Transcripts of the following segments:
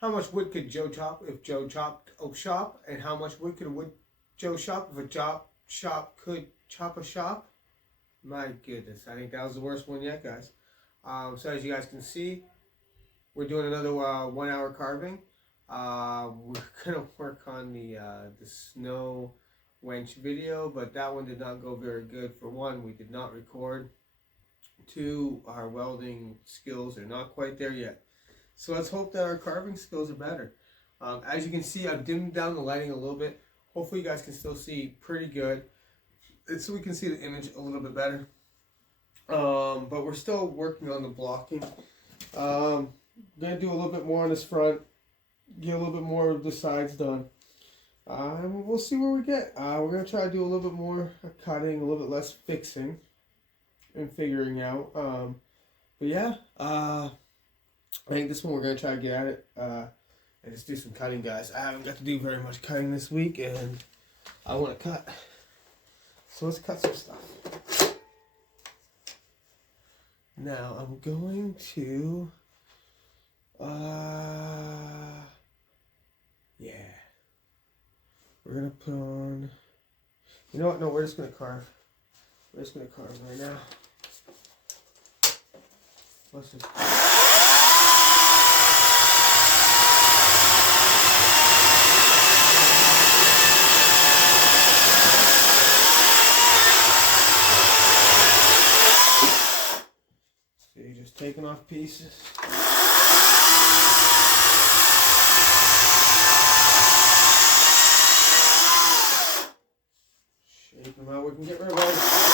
How much wood could Joe chop if Joe chopped a shop? And how much wood could Joe shop if a shop could chop a shop? My goodness, I think that was the worst one yet, guys. So as you guys can see, we're doing another 1 hour carving. We're gonna work on the snow wench video, but that one did not go very good. For one, we did not record. Two, our welding skills are not quite there yet. So let's hope that our carving skills are better. As you can see, I've dimmed down the lighting a little bit. Hopefully you guys can still see pretty good. And so we can see the image a little bit better. But we're still working on the blocking. I'm going to do a little bit more on this front. Get a little bit more of the sides done. We'll see where we get. We're going to try to do a little bit more cutting, a little bit less fixing and figuring out. But yeah, I think this one we're going to try to get at it and just do some cutting, guys. I haven't got to do very much cutting this week, and I want to cut. So let's cut some stuff. Now I'm going to, yeah. We're going to put on, you know what, no, we're just going to carve. We're just going to carve right now. Let's just... So you're just taking off pieces. Shake them out, we can get rid of all the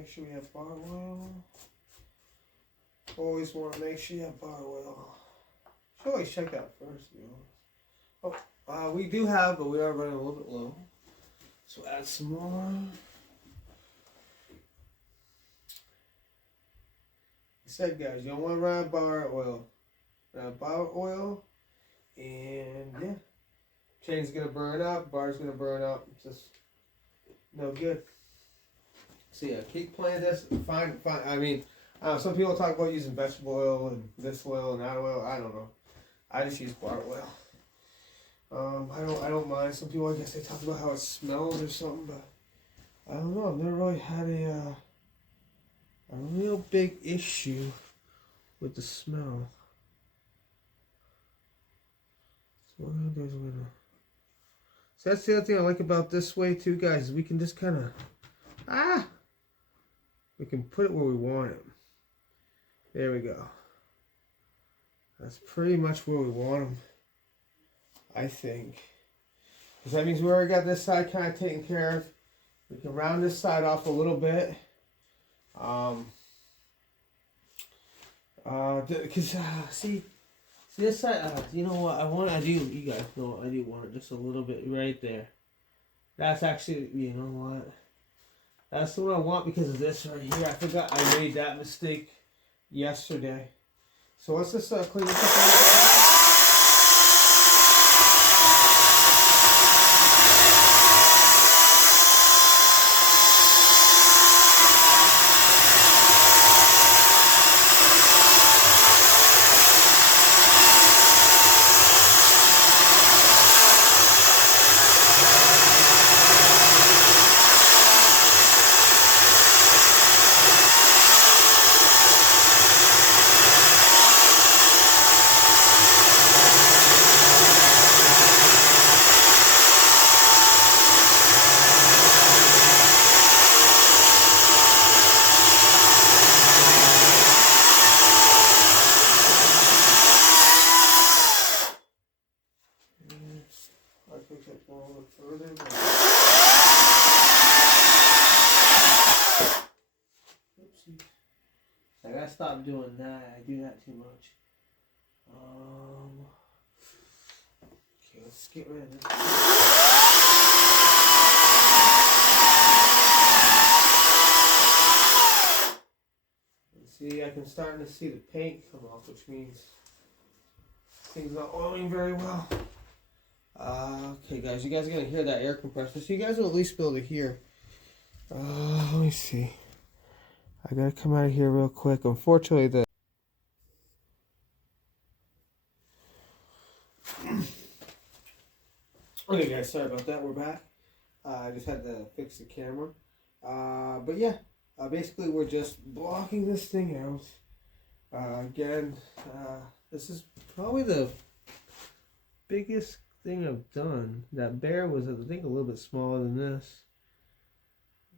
make sure we have bar oil. Always want to make sure you have bar oil. Should always check that first, you know. Oh, we do have, but we are running a little bit low. So add some more. I said, guys, you don't want to run out of bar oil. Run out of bar oil, and yeah, chain's gonna burn up, bar's gonna burn up. It's just no good. So yeah, keep playing this. Fine. I mean, some people talk about using vegetable oil and this oil and that oil. I don't know. I just use bar oil. I don't mind. Some people, I guess, they talk about how it smells or something, but I don't know. I've never really had a real big issue with the smell. So what I'm gonna do is I'm gonna. So that's the other thing I like about this way too, guys. Is we can just kind of we can put it where we want it. There we go. That's pretty much where we want them, I think. Because that means we already got this side kind of taken care of. We can round this side off a little bit. See this side, you know what, you guys know, I do want it just a little bit right there. That's actually, you know what, that's what I want because of this right here. I forgot I made that mistake yesterday. So let's just clean this up. stop doing that. I do that too much. Okay, let's get rid of this. See, I can start to see the paint come off, which means things not oiling very well. Okay, guys, you guys are gonna hear that air compressor, so you guys will at least be able to hear. Let me see. I gotta come out of here real quick. Unfortunately, the okay, guys, sorry about that. We're back. I just had to fix the camera. But yeah, basically we're just blocking this thing out. Again, this is probably the biggest thing I've done. That bear was, I think, a little bit smaller than this.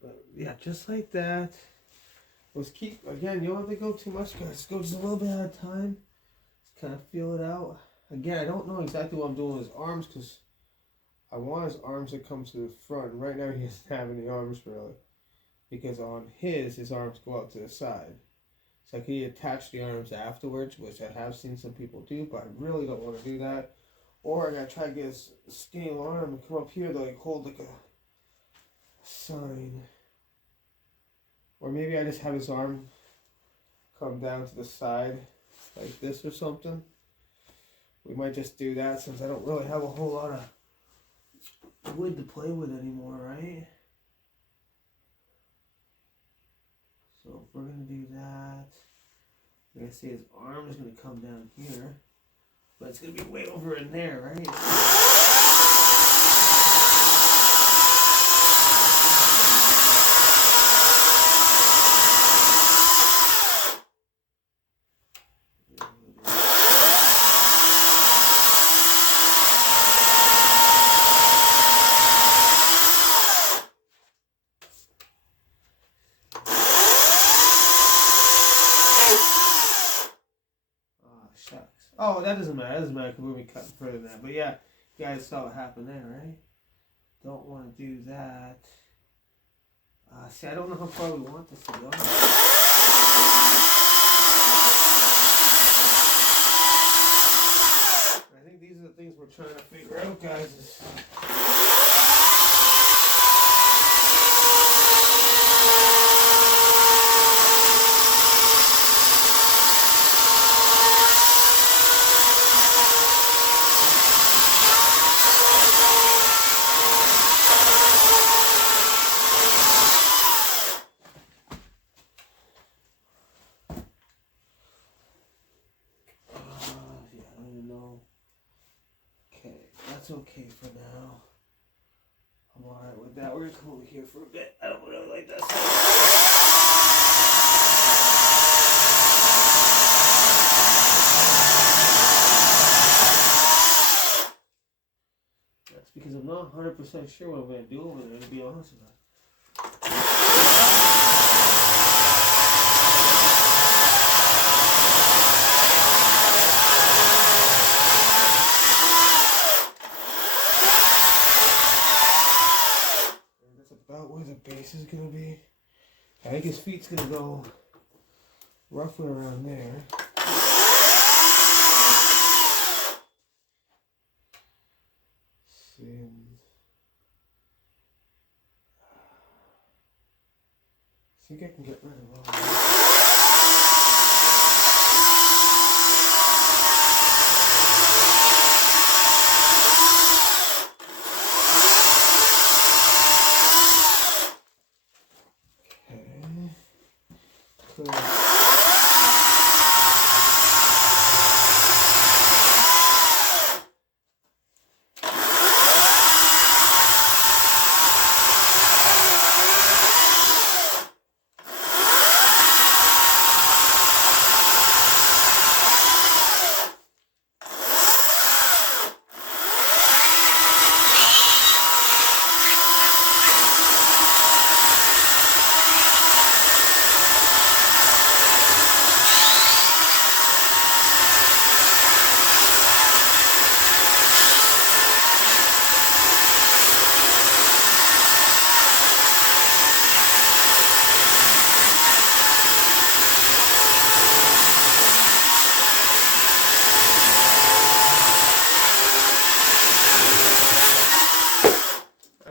But yeah, just like that. Let's keep, again, you don't have to go too much, guys. Go just a little bit at a time. Just kind of feel it out. Again, I don't know exactly what I'm doing with his arms because I want his arms to come to the front. Right now he doesn't have any arms really. Because on his arms go out to the side. So I can attach the arms afterwards, which I have seen some people do, but I really don't want to do that. Or I gotta try to get his skinny arm and come up here to like hold like a sign. Or maybe I just have his arm come down to the side like this or something. We might just do that since I don't really have a whole lot of wood to play with anymore, right? So if we're going to do that, you're going to see his arm is going to come down here. But it's going to be way over in there, right? Oh, that doesn't matter. That doesn't matter because we'll be cutting further than that. But yeah, you guys saw what happened there, right? Don't want to do that. See, I don't know how far we want this to go. I think these are the things we're trying to figure out, guys. That's okay for now. I'm alright with that. We're gonna come over here for a bit. I don't really like that side. That's because I'm not 100% sure what I'm gonna do over there, to be honest with you. Where the base is gonna be. I think his feet's gonna go roughly around there. See. I think I can get rid of all that.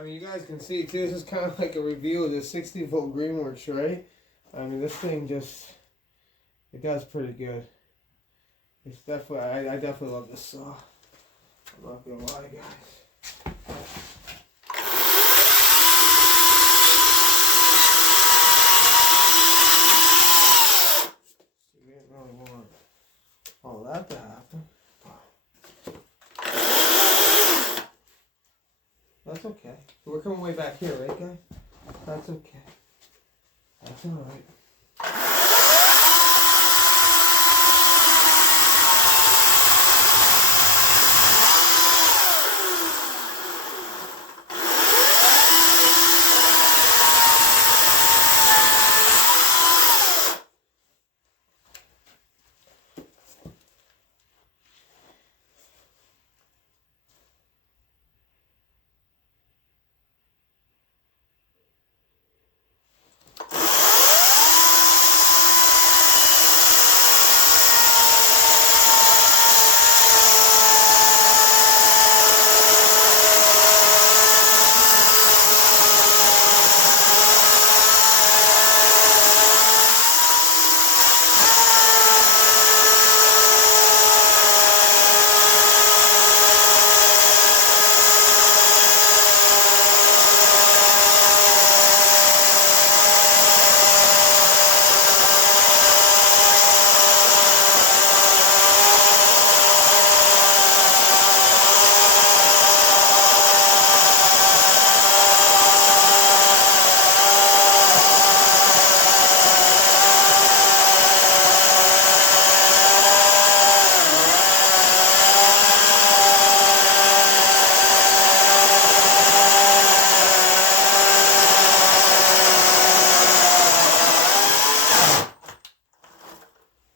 I mean, you guys can see too, this is kind of like a review of the 60-volt Greenworks, right? I mean, this thing just, it does pretty good. It's definitely, I definitely love this saw. I'm not gonna lie, guys. We didn't really want all that to happen. That's okay. We're coming way back here, right, guys? That's okay. That's alright.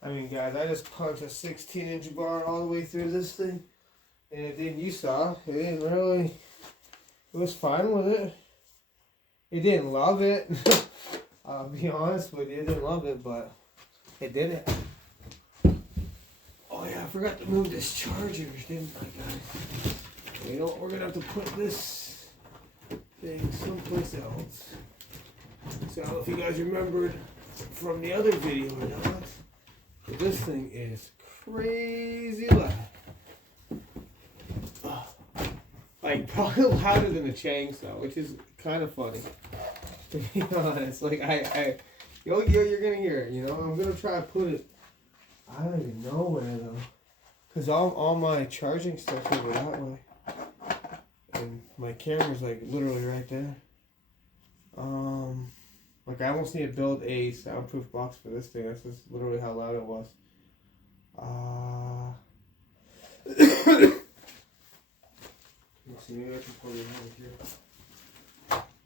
I mean, guys, I just punched a 16-inch bar all the way through this thing. And it didn't, you saw, it didn't really, it was fine with it. It didn't love it. I'll be honest with you, it didn't love it, but it did it. Oh yeah, I forgot to move this charger, didn't I, guys? You know what, we're going to have to put this thing someplace else. So I don't know if you guys remembered from the other video or not. But this thing is crazy loud. Like, probably louder than a chainsaw, which is kind of funny. To be honest, like, you're gonna hear it, you know? I'm gonna try to put it, I don't even know where though. Because all my charging stuff over that way. And my camera's like literally right there. Like, I almost need to build a soundproof box for this thing. That's just literally how loud it was. Let's see, maybe I can put it over here.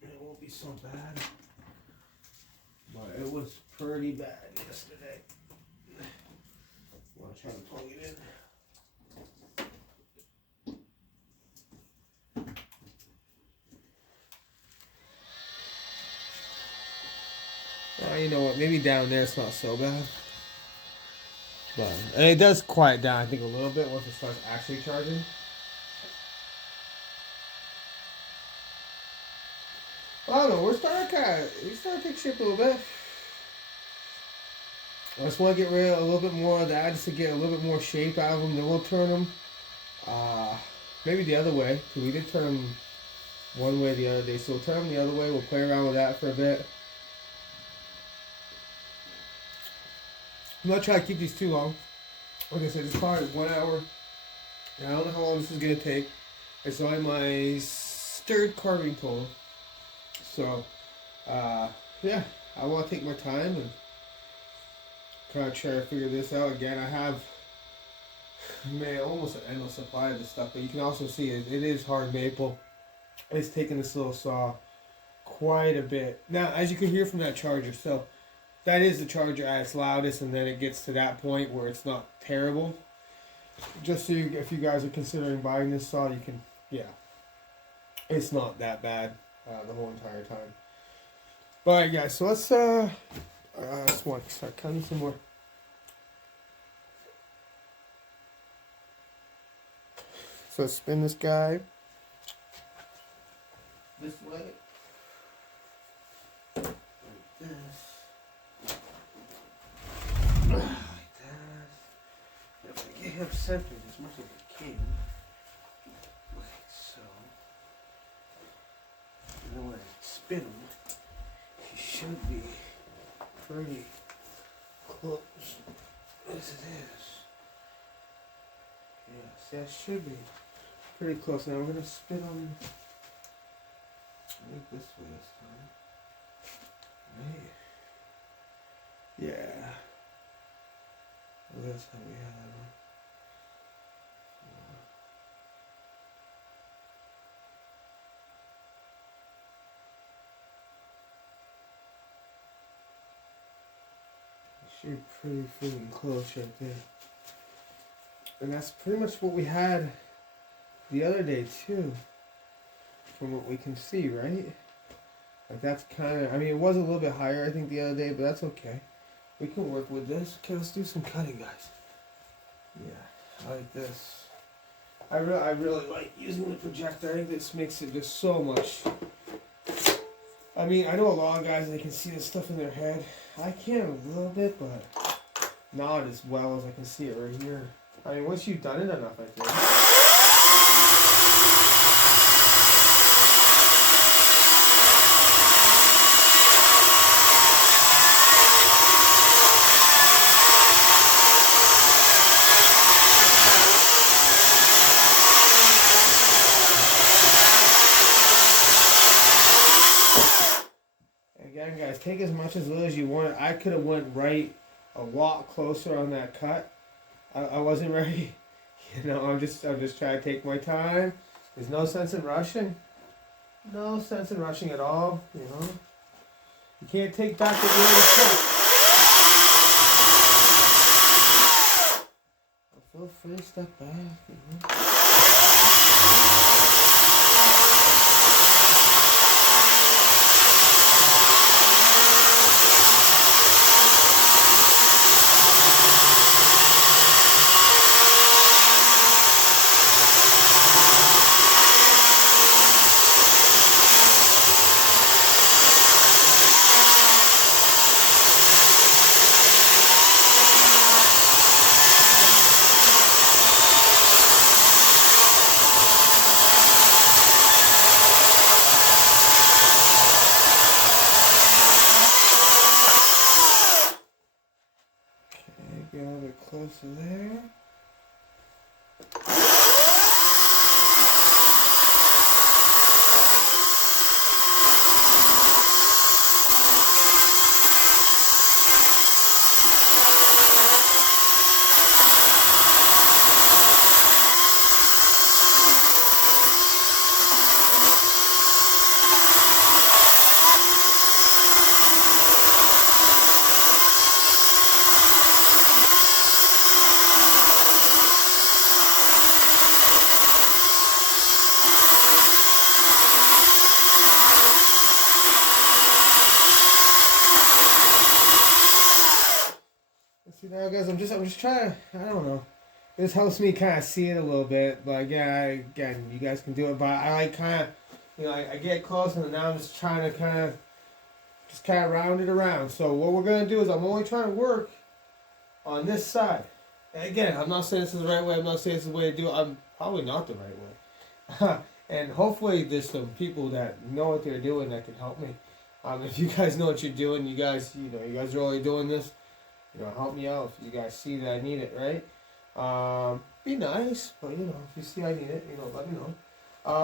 It won't be so bad. But it was pretty bad yesterday. I'm going to try to plug it in. You know what? Maybe down there it's not so bad. But, and it does quiet down, I think, a little bit once it starts actually charging. I don't know. We're starting to take shape a little bit. I just want to get rid of a little bit more of that, just to get a little bit more shape out of them. Then we'll turn them, maybe the other way. Cause we did turn them one way the other day, so we'll turn them the other way. We'll play around with that for a bit. I'm not trying to keep these too long. Like I said, this car is 1 hour. And I don't know how long this is going to take. It's only my third carving total. So, yeah, I want to take my time and kind of try to figure this out. Again, I have, man, almost an endless supply of this stuff. But you can also see it is hard maple. It's taking this little saw quite a bit. Now, as you can hear from that charger, so that is the charger at its loudest, and then it gets to that point where it's not terrible. Just so if you guys are considering buying this saw, you can, yeah, it's not that bad the whole entire time. But alright, guys, so let's just want to start cutting some more. So let's spin this guy. this way. Like this. Like that. If I get him centered as much as I can. Like so. And then when I spin him, he should be pretty close as it is. Yes, that should be pretty close. Now we're going to spin him like this way this time. Right. Yeah. Well, that's how we have it. Should be pretty freaking close right there. And that's pretty much what we had the other day too. From what we can see, right? Like that's kind of, I mean it was a little bit higher I think the other day, but that's okay. We can work with this. Okay, let's do some cutting, guys. Yeah, I like this. I really like using the projector. I think this makes it just so much. I mean, I know a lot of guys, they can see this stuff in their head. I can a little bit, but not as well as I can see it right here. I mean, once you've done it enough, I think. Again, guys, take as much as little as you want. I could have went right a lot closer on that cut. I wasn't ready. You know, I'm just trying to take my time. There's no sense in rushing. No sense in rushing at all, you know. You can't take back what you already took. Feel free to step back, you know. Get a little bit closer there. See now, guys, I'm just trying to, I don't know. This helps me kind of see it a little bit, but again, you guys can do it. But I like kind of, you know, I get close, and now I'm just trying to kind of round it around. So what we're gonna do is I'm only trying to work on this side. And again, I'm not saying this is the right way. I'm not saying this is the way to do it. I'm probably not the right way. And hopefully there's some people that know what they're doing that can help me. If you guys know what you're doing, you guys are already doing this. You know, help me out if you guys see that I need it, right? Be nice, but you know, if you see I need it, you know, let me know.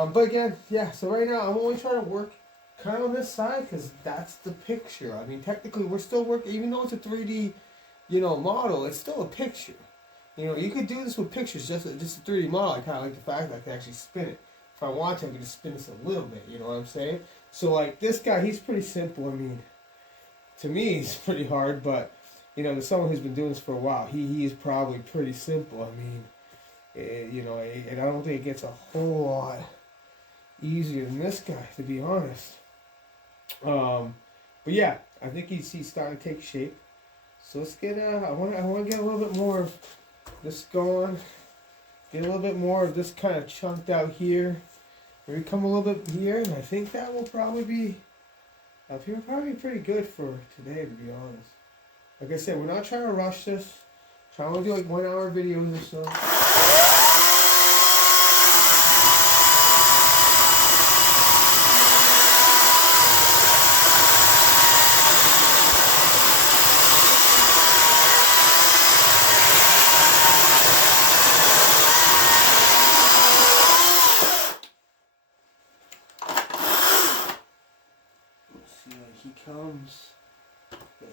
But again, yeah, so right now I'm only trying to work kind of on this side because that's the picture. I mean, technically we're still working, even though it's a 3D, you know, model, it's still a picture. You know, you could do this with pictures, just a 3D model. I kind of like the fact that I can actually spin it. If I want to, I can just spin this a little bit, you know what I'm saying? So like this guy, he's pretty simple. I mean, to me, he's pretty hard, but you know, to someone who's been doing this for a while, he is probably pretty simple. I mean, you know, and I don't think it gets a whole lot easier than this guy, to be honest. But yeah, I think he's starting to take shape. So let's get I want to get a little bit more of this going. Get a little bit more of this kind of chunked out here. Maybe come a little bit here, and I think that will probably be up here. Probably pretty good for today, to be honest. Like I said, we're not trying to rush this. Trying to do like 1 hour videos or so. See, like he comes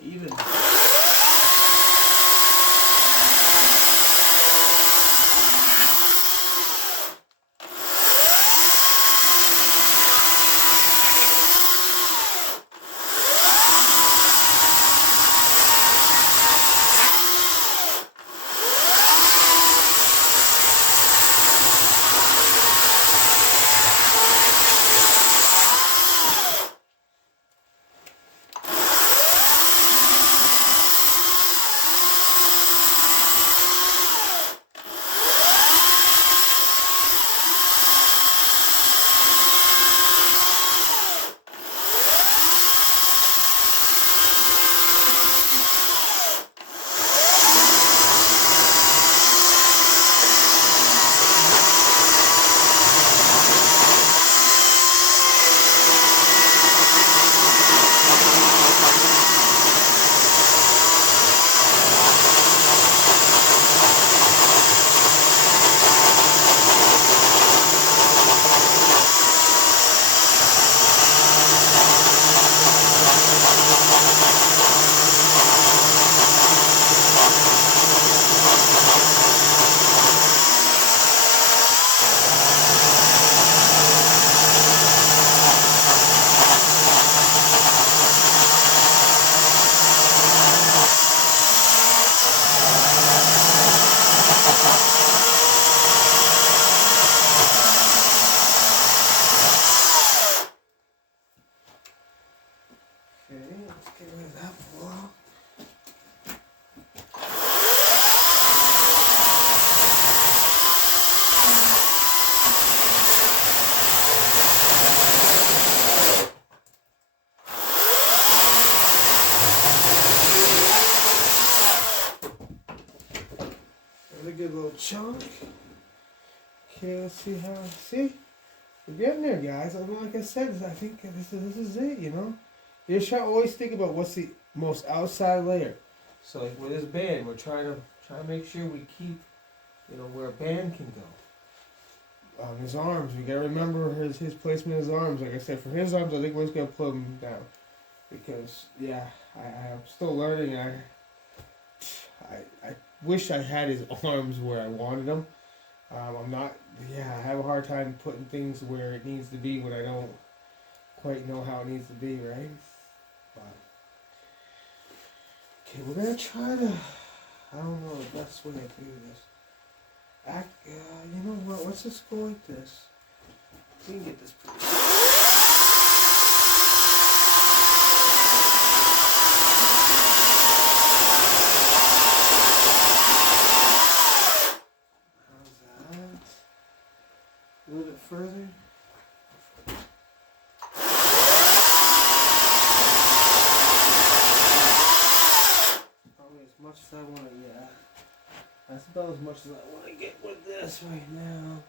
even. Good little chunk. Okay, let's see how. See, we're getting there, guys. I mean, like I said, I think this is it. You know, you just try to always think about what's the most outside layer. So, like with this band, we're trying to make sure we keep, you know, where a band can go. His arms, we gotta remember his placement of his arms. Like I said, for his arms, I think we're just gonna put them down because yeah, I'm still learning. I wish I had his arms where I wanted them. I'm not, yeah, I have a hard time putting things where it needs to be when I don't quite know how it needs to be, right? But, okay, we're going to try to, I don't know the best way to do this. You know what, let's just go like this. We can get this pretty. A little bit further. Probably as much as I want to, yeah. That's about as much as I want to get with this right now.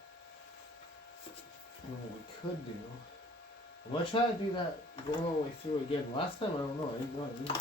And what we could do, I'm going to try to do that going all the way through again. Last time, I don't know, I didn't know.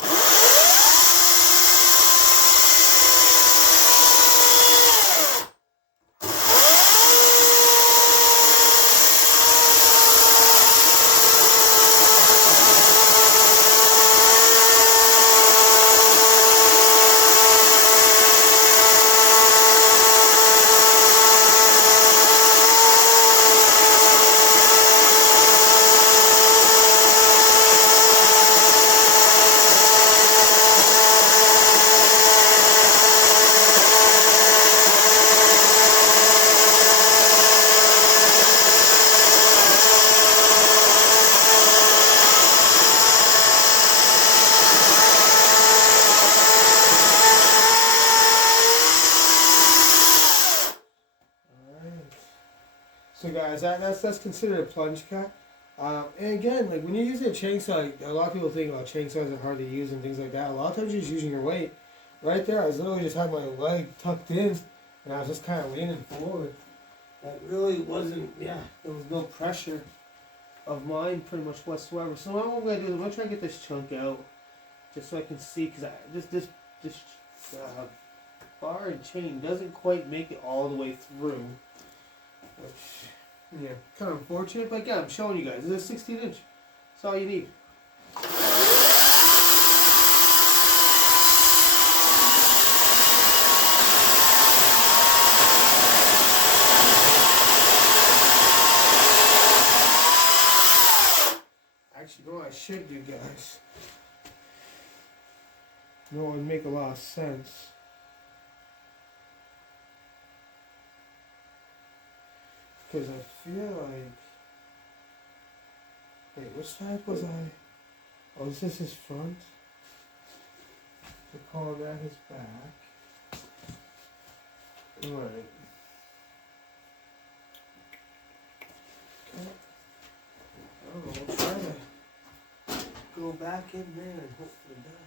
guys, that's considered a plunge cut. And again, like when you're using a chainsaw, like, a lot of people think, oh, chainsaws are hard to use and things like that. A lot of times you're just using your weight. Right there, I was literally just had my leg tucked in, and I was just kind of leaning forward. That really wasn't, yeah, there was no pressure of mine pretty much whatsoever. So what I'm going to do is I'm going to try to get this chunk out, just so I can see, because this bar and chain doesn't quite make it all the way through. Which, yeah, kind of unfortunate, but again, I'm showing you guys. This is a 16 inch. That's all you need. Actually, you know what I should do, guys? You know what would make a lot of sense? Because I feel like... Wait, which side was I? Oh, is this his front? We're calling that his back. Alright. Okay. I don't know, we'll try to go back in there and hope for the best.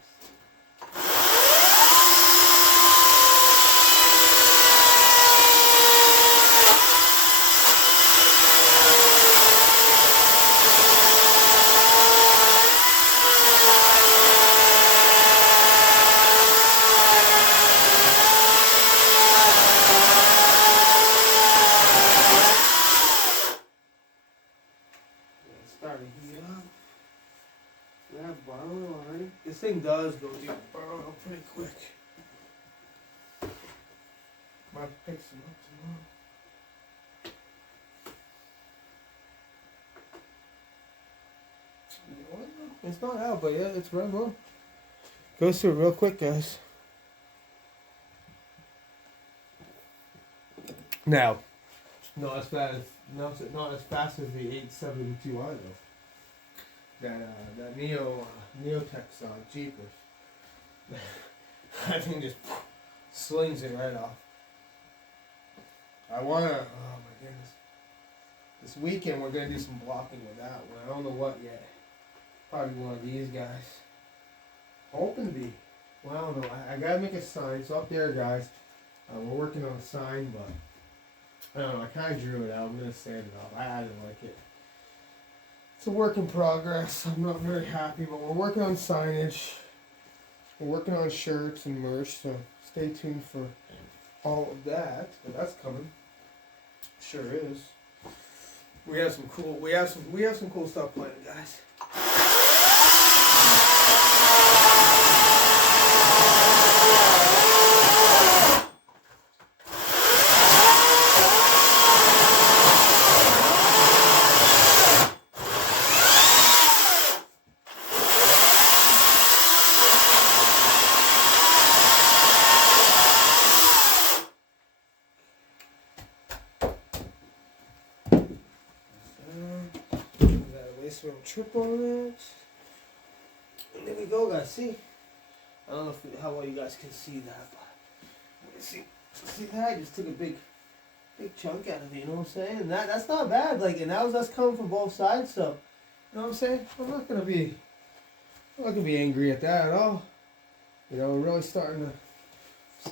This thing does go deep burrow pretty quick. Might pick some up tomorrow. It's not out, but yeah, it's right on. Goes through it real quick, guys. Now, not as fast as the 872i though. That Neotech Jeepers. That thing just slings it right off. I wanna, oh my goodness. This weekend we're gonna do some blocking with that one. I don't know what yet. Probably one of these guys. Hoping to be. Well, I don't know. I gotta make a sign. So up there, guys. We're working on a sign, but I don't know. I kind of drew it out. I'm gonna sand it off. I didn't like it. It's a work in progress. I'm not very happy, but we're working on signage. We're working on shirts and merch, so stay tuned for all of that. But that's coming. Sure is. We have some cool stuff planned, guys. Trip on that. And there we go, guys. See? I don't know how well you guys can see that, but see that? I just took a big chunk out of it, you know what I'm saying? And that's not bad. Like, and that was us coming from both sides, so you know what I'm saying? I'm not gonna be angry at that at all. You know, we're really starting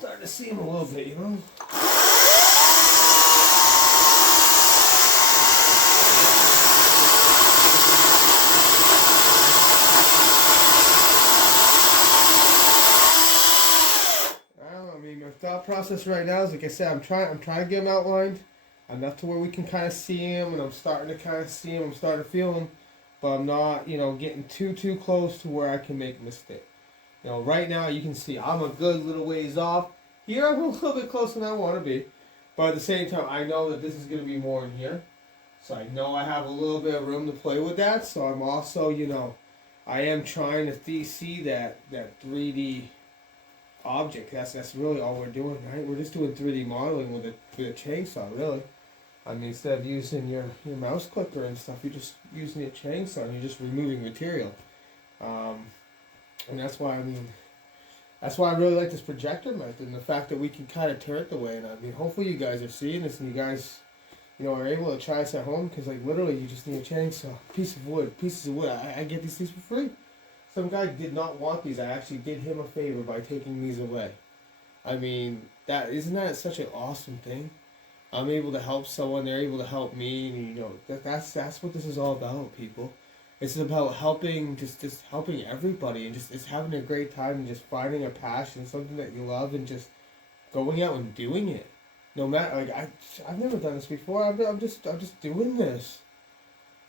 to see him a little bit, you know? Thought process right now is, like I said, I'm trying to get them outlined enough to where we can kind of see him, and I'm starting to kind of see him. I'm starting to feel him, but I'm not, you know, getting too close to where I can make a mistake. You know, right now you can see I'm a good little ways off. Here I'm a little bit closer than I want to be, but at the same time I know that this is going to be more in here, so I know I have a little bit of room to play with that. So I'm also, you know, I am trying to see that 3D object. That's really all we're doing, right? We're just doing 3D modeling with a chainsaw, really. I mean, instead of using your mouse clicker and stuff, you're just using a chainsaw and you're just removing material. And that's why, that's why I really like this projector method, and the fact that we can kind of turn it the way. And I mean, hopefully you guys are seeing this, and you guys, are able to try this at home, because like literally you just need a chainsaw, pieces of wood. I get these things for free. Some guy did not want these. I actually did him a favor by taking these away. I mean, that isn't that such an awesome thing? I'm able to help someone. They're able to help me. And, that's what this is all about, people. It's about helping, just helping everybody, and just having a great time, and just finding a passion, something that you love, and just going out and doing it. No matter, like, I've never done this before. I'm just doing this.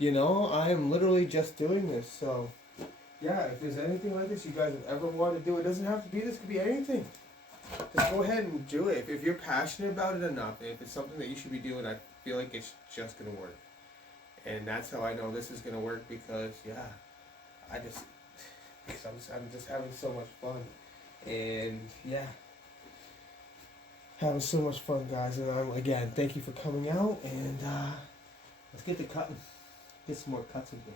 I am literally just doing this. So, yeah, if there's anything like this you guys have ever wanted to do, it doesn't have to be this. It could be anything. Just go ahead and do it. If you're passionate about it enough, if it's something that you should be doing, I feel like it's just gonna work. And that's how I know this is gonna work, because I'm just having so much fun, and having so much fun, guys. And again, thank you for coming out, and let's get to cutting, get some more cuts in here.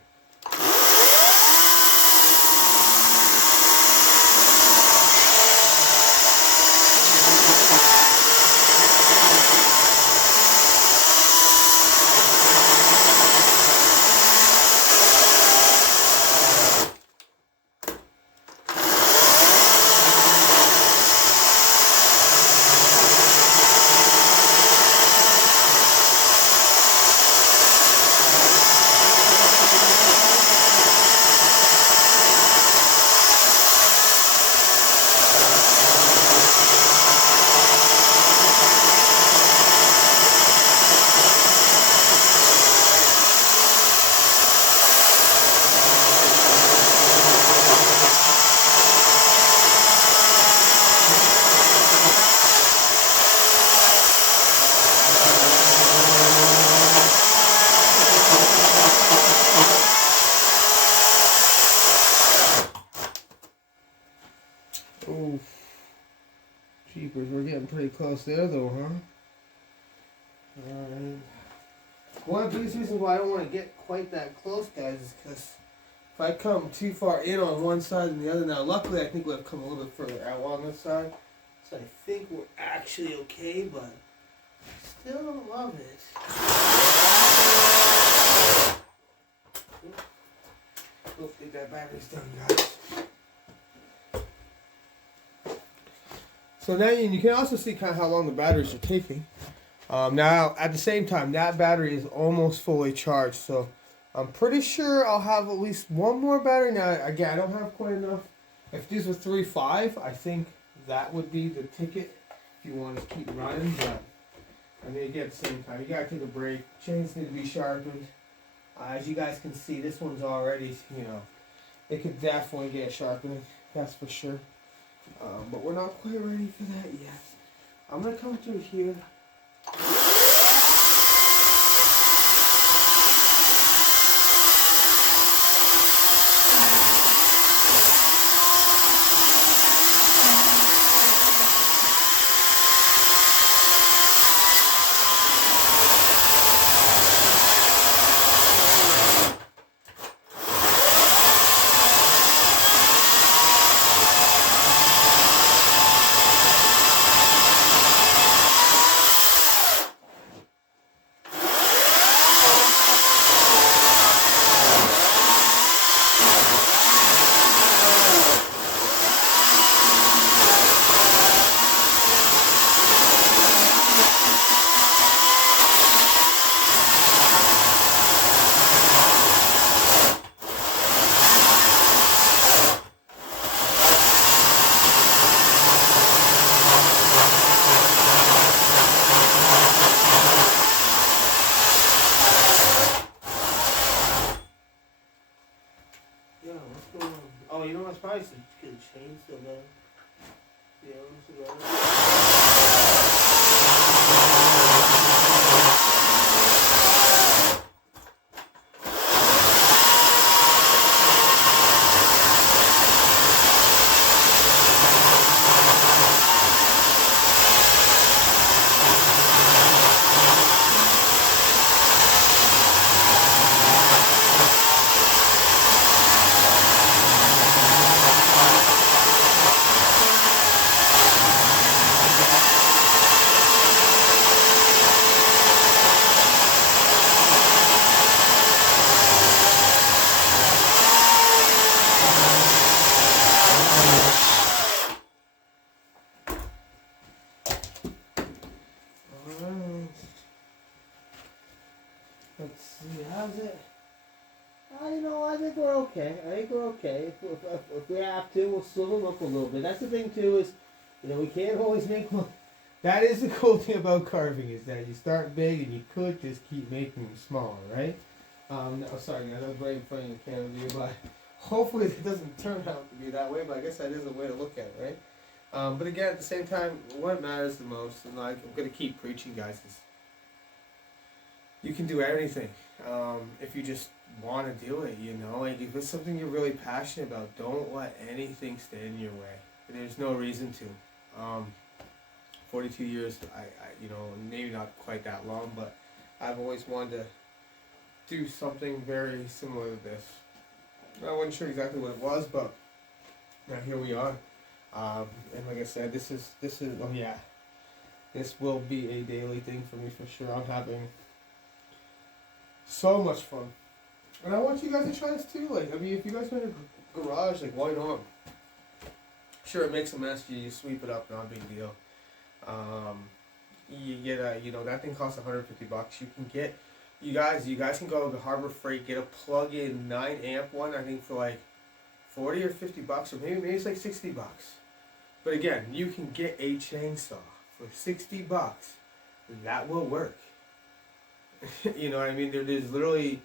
Oh, jeepers, we're getting pretty close there though, huh? Alright. One of the biggest reasons why I don't want to get quite that close, guys, is because if I come too far in on one side and the other, now luckily I think we've come a little bit further out on this side, so I think we're actually okay, but I still don't love it. Hopefully that battery's done, guys. So now you can also see kind of how long the batteries are taking. Now, at the same time, that battery is almost fully charged, so I'm pretty sure I'll have at least one more battery. Now, again, I don't have quite enough. If these were 3.5, I think that would be the ticket if you want to keep running. But, I mean, again, at the same time, you got to take a break. Chains need to be sharpened. As you guys can see, this one's already, it could definitely get sharpening, that's for sure. But we're not quite ready for that yet. I'm going to come through here. Oh, you know what's probably some good chain still there. Yeah, this is okay. I think we're okay. If we have to, we'll slow them up a little bit. That's the thing too is, we can't always make one. That is the cool thing about carving is that you start big and you could just keep making them smaller, right? No, sorry guys, I was right in front of the camera view, but hopefully it doesn't turn out to be that way. But I guess that is a way to look at it, right? But again, at the same time, what matters the most, and like I'm gonna keep preaching, guys, is you can do anything if you just want to do it. Like if it's something you're really passionate about, don't let anything stand in your way. There's no reason to. 42 years, I maybe not quite that long, but I've always wanted to do something very similar to this. I wasn't sure exactly what it was, but now here we are. And like I said, this is oh yeah, this will be a daily thing for me for sure. I'm having so much fun, and I want you guys to try this too. Like, I mean, if you guys are in a garage, like, why not? Sure, it makes a mess. You sweep it up, not a big deal. You get that thing costs $150. You can get, you guys can go to Harbor Freight, get a plug-in 9-amp one. I think for like $40 or $50, or maybe it's like $60. But again, you can get a chainsaw for $60. That will work. You know what I mean? There's literally,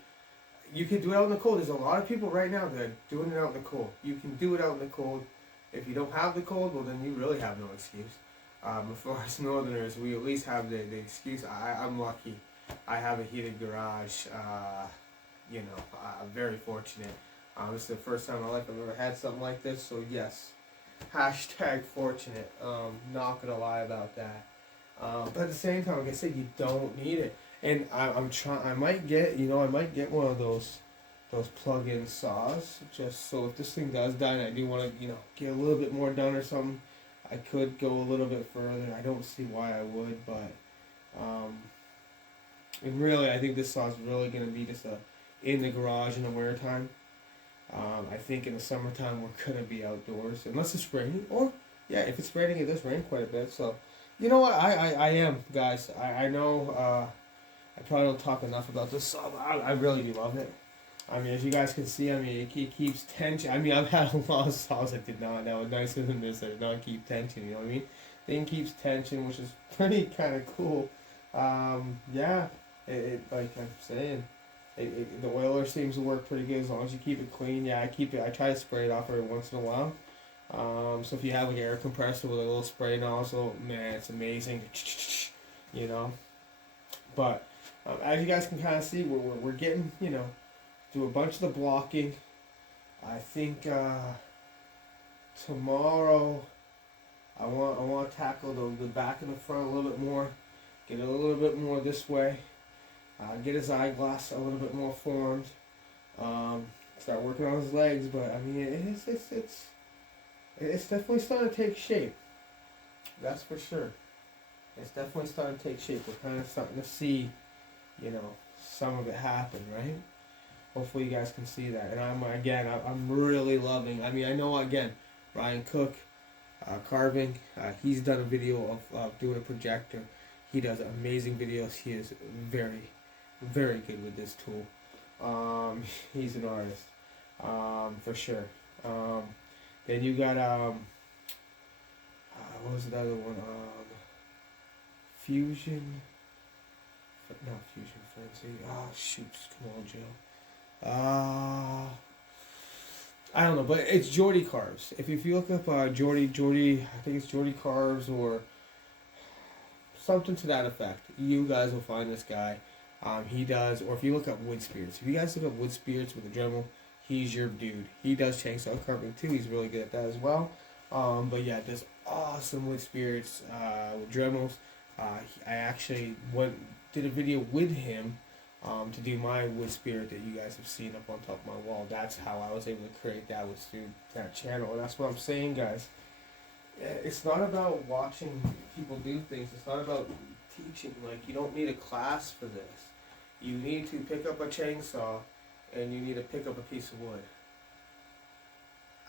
you can do it out in the cold. There's a lot of people right now that are doing it out in the cold. You can do it out in the cold. If you don't have the cold, well then you really have no excuse. For us northerners, we at least have the excuse. I'm lucky. I have a heated garage. I'm very fortunate. This is the first time in my life I've ever had something like this. So yes, hashtag fortunate. Not gonna lie about that. But at the same time, like I said, you don't need it. And I'm trying. I might get one of those plug-in saws, just so if this thing does die and I do want to get a little bit more done or something, I could go a little bit further. I don't see why I would, but and really I think this saw is really going to be just in the garage in the wintertime. I think in the summertime we're going to be outdoors unless it's raining, or yeah, if it's raining, it does rain quite a bit. So you know what, I am, guys. I know I probably don't talk enough about this saw, but I really do love it. I mean, as you guys can see, I mean, it keeps tension. I mean, I've had a lot of saws that did not, that were nicer than this, that did not keep tension, you know what I mean? Thing keeps tension, which is pretty kind of cool. Yeah, it like I'm saying, the oiler seems to work pretty good as long as you keep it clean. Yeah, I try to spray it off every once in a while. So if you have like an air compressor with a little spray nozzle, man, it's amazing. But as you guys can kind of see, we're getting, do a bunch of the blocking. I think tomorrow I want to tackle the back and the front a little bit more. Get it a little bit more this way. Get his eyeglass a little bit more formed. Start working on his legs, but I mean it's definitely starting to take shape. That's for sure. It's definitely starting to take shape. We're kind of starting to see, some of it happen, right? Hopefully you guys can see that. And I'm really loving, I mean, I know, again, Ryan Cook, carving, he's done a video of doing a projector. He does amazing videos. He is very, very good with this tool. He's an artist, for sure. Then you got, what was the other one? Fusion Frenzy. Oh, shoot, come on, Joe. I don't know, but it's Jordy Carves. If you look up Jordy, I think it's Jordy Carves or something to that effect, you guys will find this guy. He does, or if you look up wood spirits, if you guys look up wood spirits with a Dremel, he's your dude. He does chainsaw carving too. He's really good at that as well. But yeah, does awesome wood spirits with Dremels. I actually did a video with him to do my wood spirit that you guys have seen up on top of my wall. That's how I was able to create that was through that channel. And that's what I'm saying, guys. It's not about watching people do things. It's not about teaching. Like, you don't need a class for this. You need to pick up a chainsaw and you need to pick up a piece of wood.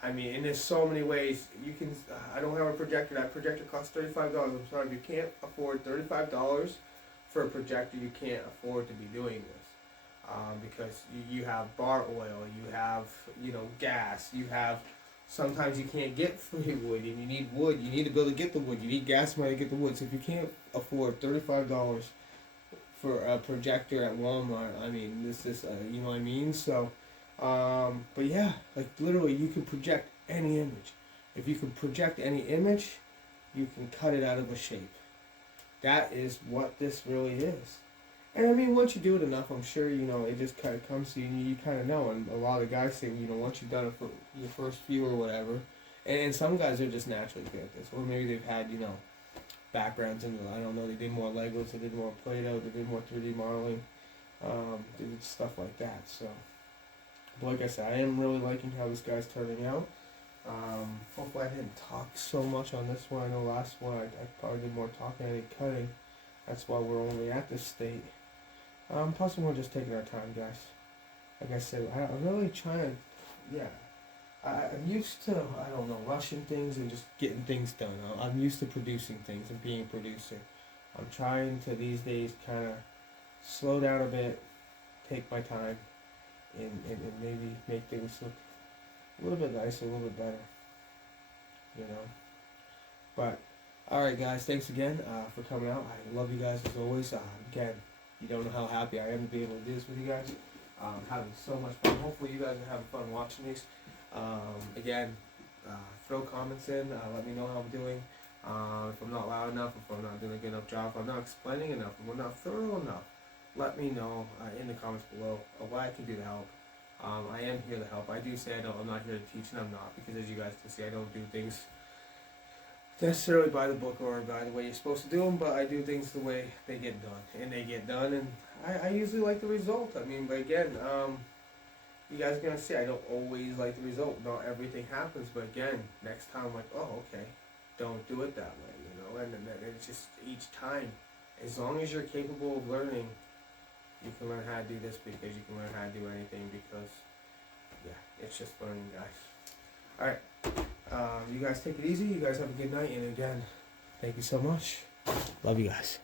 I mean, and there's so many ways you can. I don't have a projector. That projector costs $35. I'm sorry, if you can't afford $35 for a projector, you can't afford to be doing this. because you have bar oil, you have, gas, you have, sometimes you can't get free wood and you need wood, you need to be able to get the wood, you need gas money to get the wood. So if you can't afford $35 for a projector at Walmart, I mean, this is, you know what I mean? So, but yeah, like literally you can project any image. If you can project any image, you can cut it out of a shape. That is what this really is. And I mean, once you do it enough, I'm sure, it just kind of comes to you and you kind of know. And a lot of guys say, once you've done it for your first few or whatever, and some guys are just naturally good at this. Or maybe they've had, backgrounds in, I don't know, they did more Legos, they did more Play-Doh, they did more 3D modeling, they did stuff like that. So, but like I said, I am really liking how this guy's turning out. Hopefully I didn't talk so much on this one. I know last one I probably did more talking than cutting. That's why we're only at this state. Plus we're just taking our time, guys. Like I said, I'm really trying to, yeah. I'm used to, I don't know, rushing things and just getting things done. I'm used to producing things and being a producer. I'm trying to these days kind of slow down a bit, take my time, and maybe make things look a little bit nicer, a little bit better. But, alright guys, thanks again for coming out. I love you guys as always. Again, you don't know how happy I am to be able to do this with you guys. Having so much fun. Hopefully you guys are having fun watching these. Again, throw comments in. Let me know how I'm doing. If I'm not loud enough, if I'm not doing a good enough job, if I'm not explaining enough, if I'm not thorough enough, let me know in the comments below what I can do to help. I am here to help. I do say I'm not here to teach, and I'm not, because as you guys can see, I don't do things necessarily by the book or by the way you're supposed to do them, but I do things the way they get done, and they get done, and I usually like the result. I mean, but again, you guys are gonna see I don't always like the result. Not everything happens, but again, next time I'm like, oh, okay, don't do it that way, and it's just each time, as long as you're capable of learning, you can learn how to do this, because you can learn how to do anything, because, yeah, it's just learning, guys. Alright, you guys take it easy, you guys have a good night, and again, thank you so much. Love you guys.